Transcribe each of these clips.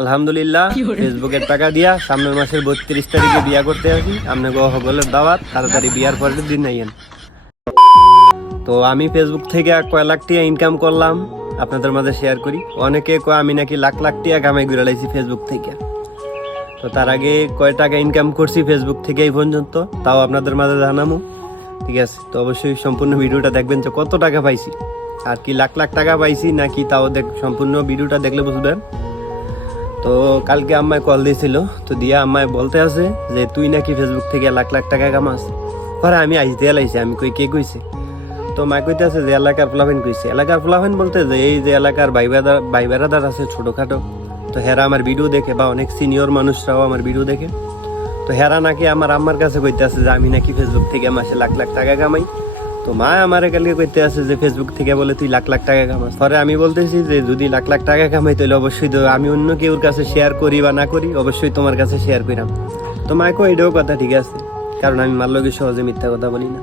আলহামদুলিল্লাহ ফেসবুকের টাকা দিয়া সামনের মাসের 32 তারিখে বিয়া করতে আসি। আপনাকে সকলের দাওয়াত, তাড়াতাড়ি বিয়ার পরের দিন আইয়েন। তো আমি ফেসবুক থেকে কয় লাখ টাকা ইনকাম করলাম আপনাদের মাঝে শেয়ার করি। অনেকে কয় আমি নাকি লাখ লাখ টাকা কামাই করে লাইছি ফেসবুক থেকে। তো তার আগে কয় টাকা ইনকাম করছি ফেসবুক থেকে এই পর্যন্ত তাও আপনাদের মাঝে জানাবো। ঠিক আছে, তো অবশ্যই সম্পূর্ণ ভিডিওটা দেখবেন যে কত টাকা পাইছি আর কি লাখ লাখ টাকা পাইছি নাকি, তাও সম্পূর্ণ ভিডিওটা দেখলে বুঝবেন। তো কালকে আম্মায় কল দিয়েছিল, তো দিয়া আম্মায় বলতে আছে যে তুই নাকি ফেসবুক থেকে লাখ লাখ টাকা কামাস। পরে আমি আইস দিয়ে লাইছি, আমি কই কে কইছে? তো মা কইতে আছে যে এলাকার ফ্লাফেন কইছে। এলাকার ফ্লাফেন বলতে যে এই যে এলাকার ভাই বেড়াদার আছে ছোটখাটো, তো হেরা আমার ভিডিও দেখে বা অনেক সিনিয়র মানুষরাও আমার ভিডিও দেখে। তো হেরা নাকি আমার আম্মার কাছে কইতে আছে যে আমি নাকি ফেসবুক থেকে মাসে লাখ লাখ টাকা কামাই। তো মা আমারে কালকে কইতে আছে যে ফেসবুক থেকে বলে তুই লাখ লাখ টাকা কামাস। পরে আমি বলতেছি যে যদি লাখ লাখ টাকা কামাই তাহলে অবশ্যই তো আমি অন্য কেউর কাছে শেয়ার করি বা না করি, অবশ্যই তোমার কাছে শেয়ার করিলাম। তো মা কই এটাও কথা ঠিক আছে, কারণ আমি মার লগে সহজে মিথ্যা কথা বলি না।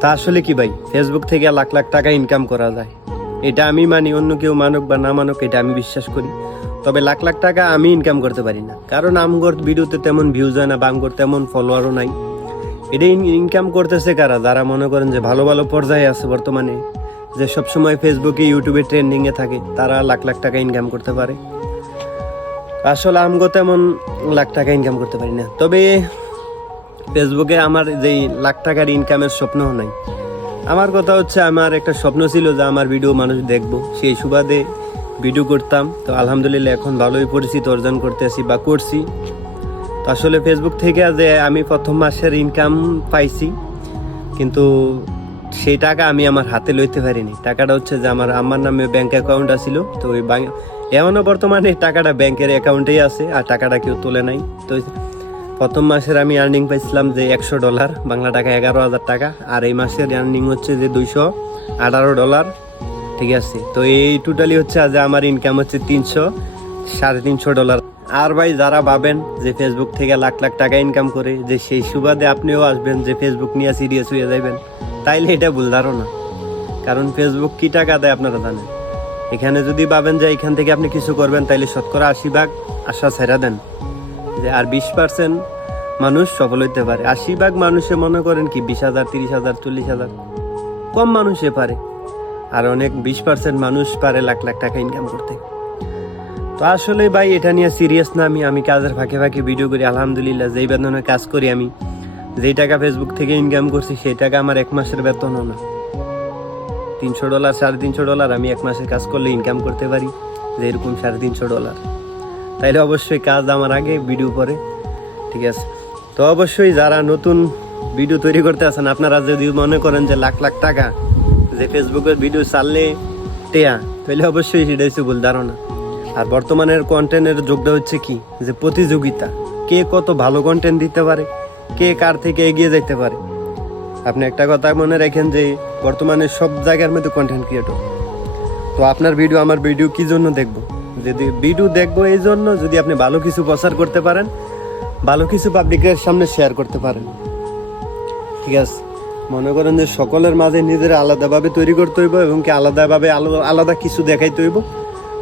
তা আসলে কি ভাই, ফেসবুক থেকে লাখ লাখ টাকা ইনকাম করা যায়, এটা আমি মানি। অন্য কেউ মানুক বা না মানুক এটা আমি বিশ্বাস করি। তবে লাখ লাখ টাকা আমি ইনকাম করতে পারি না, কারণ আমগর ভিডিওতে তেমন ভিউজ হয় না বা আমগর তেমন ফলোয়ারও নাই। এটা ইনকাম করতেছে কারা? যারা মনে করেন যে ভালো ভালো পর্যায়ে আছে বর্তমানে, যে সবসময় ফেসবুকে ইউটিউবে ট্রেন্ডিংয়ে থাকে, তারা লাখ লাখ টাকা ইনকাম করতে পারে। আসলে আমগো তেমন লাখ টাকা ইনকাম করতে পারি না। তবে ফেসবুকে আমার যেই লাখ টাকার ইনকামের স্বপ্নও নাই। আমার কথা হচ্ছে আমার একটা স্বপ্ন ছিল যে আমার ভিডিও মানুষ দেখবো, সেই সুবাদে ভিডিও করতাম। তো আলহামদুলিল্লাহ এখন ভালোই পরিচিতি অর্জন করতেছি বা করছি। তো আসলে ফেসবুক থেকে যে আমি প্রথম মাসের ইনকাম পাইছি, কিন্তু সেই টাকা আমি আমার হাতে লইতে পারিনি। টাকাটা হচ্ছে যে আমার আম্মার নামে ব্যাংক অ্যাকাউন্ট আছিল, তো ওই এমনও বর্তমানে টাকাটা ব্যাংকের অ্যাকাউন্টেই আছে আর টাকাটা কেউ তোলে নাই। তো প্রথম মাসের আমি আর্নিং পাইছিলাম যে $100, বাংলা টাকা 11,000 টাকা। আর এই মাসের আর্নিং হচ্ছে যে $218। ঠিক আছে, তো এই টোটালি হচ্ছে আজ আমার ইনকাম হচ্ছে $300-350। আর ভাই যারা ভাবেন যে ফেসবুক থেকে লাখ লাখ টাকা ইনকাম করে, যে সেই সুবাদে আপনিও আসবেন যে ফেসবুক নিয়ে সিরিয়াস হয়ে যাবেন, তাইলে এটা ভুল ধারণা। কারণ ফেসবুক কি টাকা দেয় আপনারা জানেন? এখানে যদি ভাবেন যে এখান থেকে আপনি কিছু করবেন, তাইলে শতকরা 80% আশা ছেড়ে দেন যে আর 20% মানুষ সফল হইতে পারে। 80% মানুষে মনে করেন কি 20,000, 30,000, 40,000, কম মানুষে পারে। আর অনেক 20% মানুষ পারে লাখ লাখ টাকা ইনকাম করতে। তো আসলে ভাই এটা নিয়ে সিরিয়াস না। আমি কাজের ফাঁকে ফাঁকে ভিডিও করি। আলহামদুলিল্লাহ যেই বেতনে কাজ করি, আমি যেই টাকা ফেসবুক থেকে ইনকাম করছি সেই টাকা আমার এক মাসের বেতনও না। $300, $350 আমি এক মাসের কাজ করলে ইনকাম করতে পারি যে এরকম $350। তাইলে অবশ্যই কাজ আমার আগে, ভিডিও পরে। ঠিক আছে, তো অবশ্যই যারা নতুন ভিডিও তৈরি করতে আছেন, আপনারা যদি মনে করেন যে লাখ লাখ টাকা যে ফেসবুকের ভিডিও চাললে টেয়া, তাহলে অবশ্যই সেটা হচ্ছে ভুল ধারণা। আর বর্তমানের কন্টেন্টের যোগটা হচ্ছে কি, যে প্রতিযোগিতা, কে কত ভালো কন্টেন্ট দিতে পারে, কে কার থেকে এগিয়ে যাইতে পারে। আপনি একটা কথা মনে রাখেন যে বর্তমানে সব জায়গার মধ্যে কন্টেন্ট ক্রিয়েটর। তো আপনার ভিডিও আমার ভিডিও কি জন্য দেখবো? যদি ভিডিও দেখবো এই জন্য যদি আপনি ভালো কিছু প্রচার করতে পারেন, ভালো কিছু পাবলিকের সামনে শেয়ার করতে পারেন। ঠিক আছে, মনে করেন যে সকলের মাঝে নিজের আলাদাভাবে তৈরি করতে হইব এবং কি আলাদাভাবে আলাদা কিছু দেখাইতে হইব,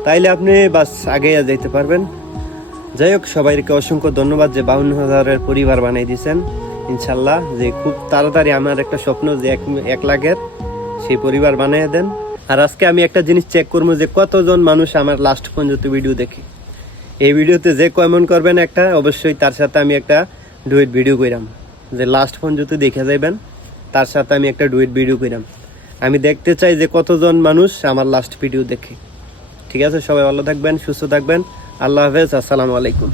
তাইলে আপনি বাস আগে যাইতে পারবেন। যাই হোক, সবাইকে অসংখ্য ধন্যবাদ যে 52,000-এর পরিবার বানাই দিয়েছেন। ইনশাল্লাহ যে খুব তাড়াতাড়ি আমার একটা স্বপ্ন যে 1 লাখের সেই পরিবার বানিয়ে দেন। আর আজকে আমি একটা জিনিস চেক করবো যে কতজন মানুষ আমার লাস্ট পর্যন্ত ভিডিও দেখে। এই ভিডিওতে যে কমেন্ট করবেন একটা, অবশ্যই তার সাথে আমি একটা ডুয়েট ভিডিও কইরাম। যে লাস্ট পর্যন্ত দেখে যাইবেন, তার সাথে আমি একটা ডুয়েট ভিডিও কইরাম। আমি দেখতে চাই যে কতজন মানুষ আমার লাস্ট ভিডিও দেখে। ঠিক আছে, সবাই ভালো থাকবেন, সুস্থ থাকবেন। আল্লাহ হাফেজ, আসসালামু আলাইকুম।